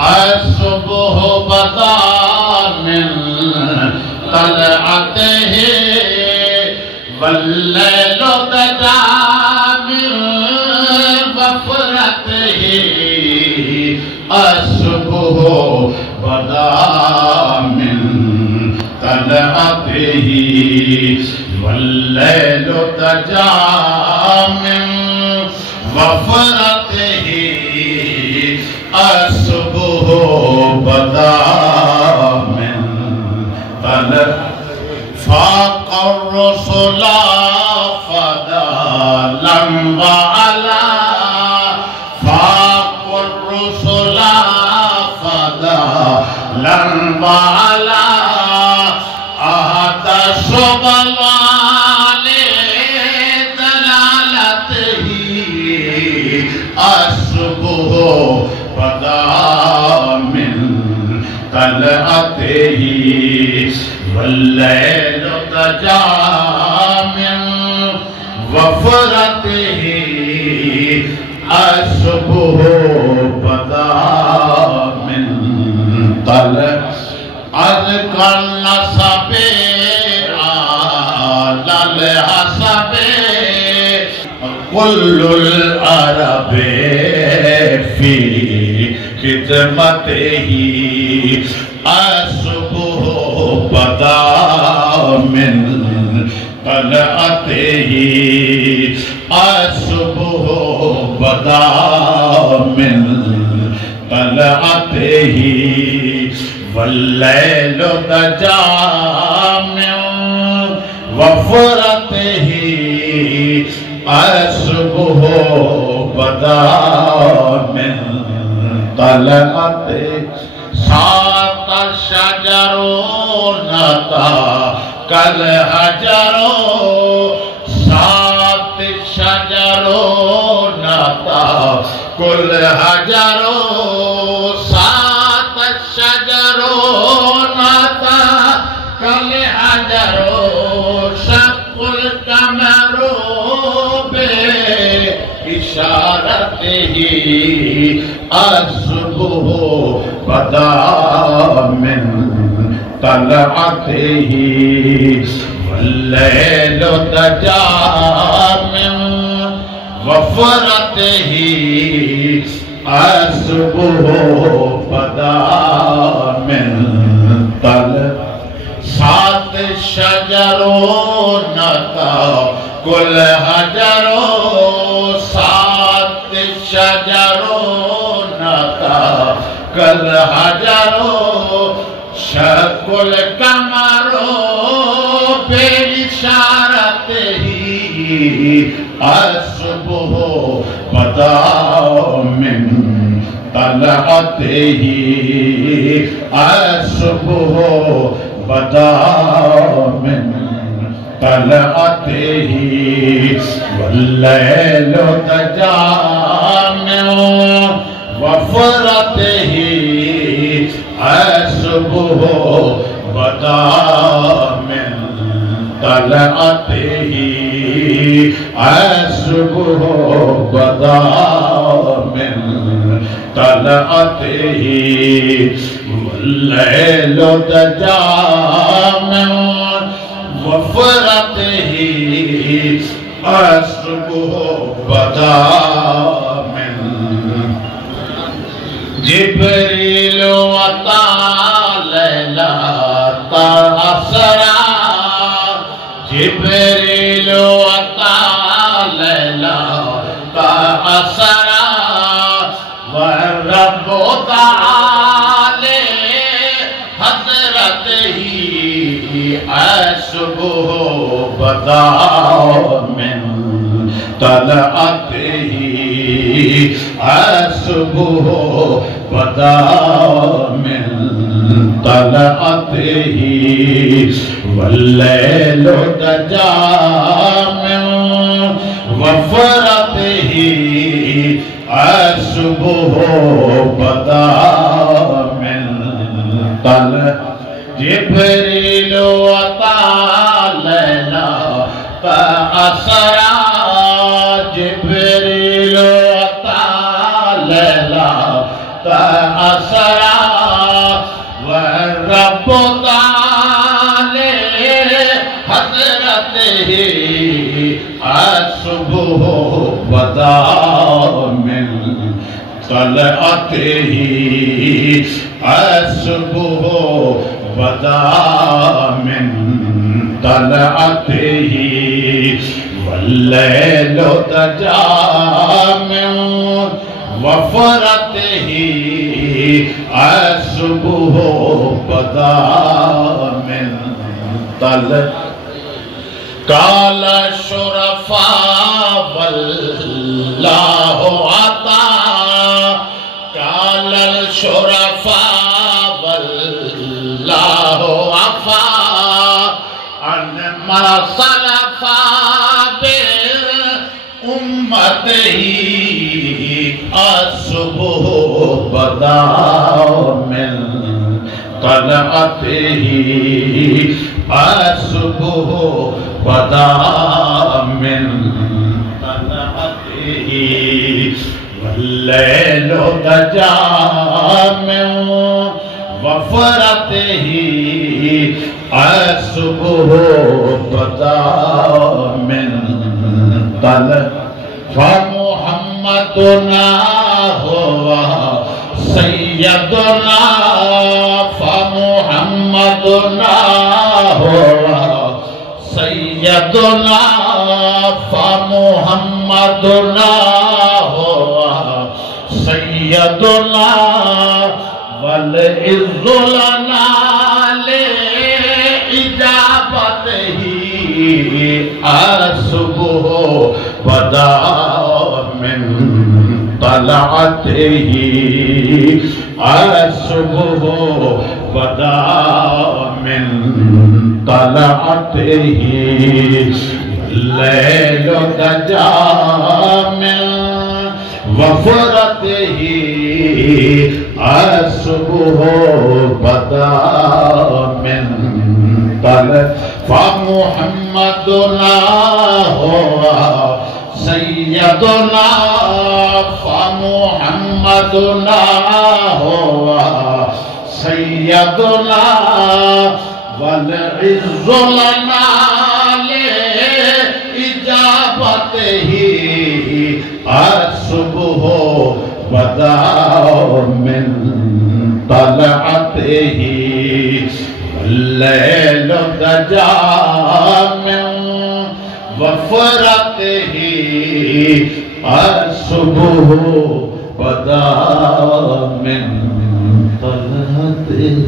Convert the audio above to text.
الصبح بدا من طلعته والليل دجا من وفرته الصبح بدا من طلعته والليل دجا من وفرته الصبح بدا من طلعته فاق الرسل فضلا وعلا فاق الرسل فضلا وعلا أهدى سبل لدلالته الصبح بدا من طلعته والليل دجا من وفرته الصبح بدا من طلعته أذكر النسب على الحسب كل العرب في خدمته الصبح بدا من طلعته الصبح بدا من طلعته والليل دجا من وفرته الصبح بدا من طلعته سات الشجر نطاق الحجر سات الشجر نطاق الحجر سات الشجر نطاق الحجر شق القمر بإشارته الصبح بدا من طلعته والليل دجا من وفرته الصبح بدا من طلعته سات الشجر نطاق الحجر سات الشجر نطاق الحجر شق القمر بإشارته الصبح بدا من طلعته الصبح بدا من طلعته والليل دجا من وفرته الصبح بدا من طلعته الصبح بدا من طلعته والليل دجا من وفرته الصبح بدا من جبريل وطا ليلة أسرى جبريل وطا ليلة أسرى والرب تعالى حضرته الصبح بدا من طلعته الصبح بدا من طلعته والليل دجا من وفرته الصبح بدا من طلعته جبريل وطالنا فأسرى جبريل وطالنا فأسرى سرا والرب تعالی حضرته الصبح بدا من طلعته الصبح بدا من طلعته والليل تجا من وفرته الصبح بدا من طلعته قال الشرفاء والله عطا قال الشرفاء والله عفا عن ما سلف بأمته الصبح بدا من طلعته الصبح بدا من طلعته والليل دجا من وفرته الصبح بدا من طلعته فمحمدنا هو سيدنا فمحمدنا هو سيدنا فمحمدنا هو سيدنا والعز لنا لإجابته الصبح بدا من طلعته الصبح بدا من طلعته الليل دجا من وفرته الصبح بدا من طلعته فمحمدنا هو سيدنا فمحمدنا هو سيدنا والعز لنا لإجابته الصبح بدا من طلعته والليل دجا من وفرته الصبح بدا من طلعته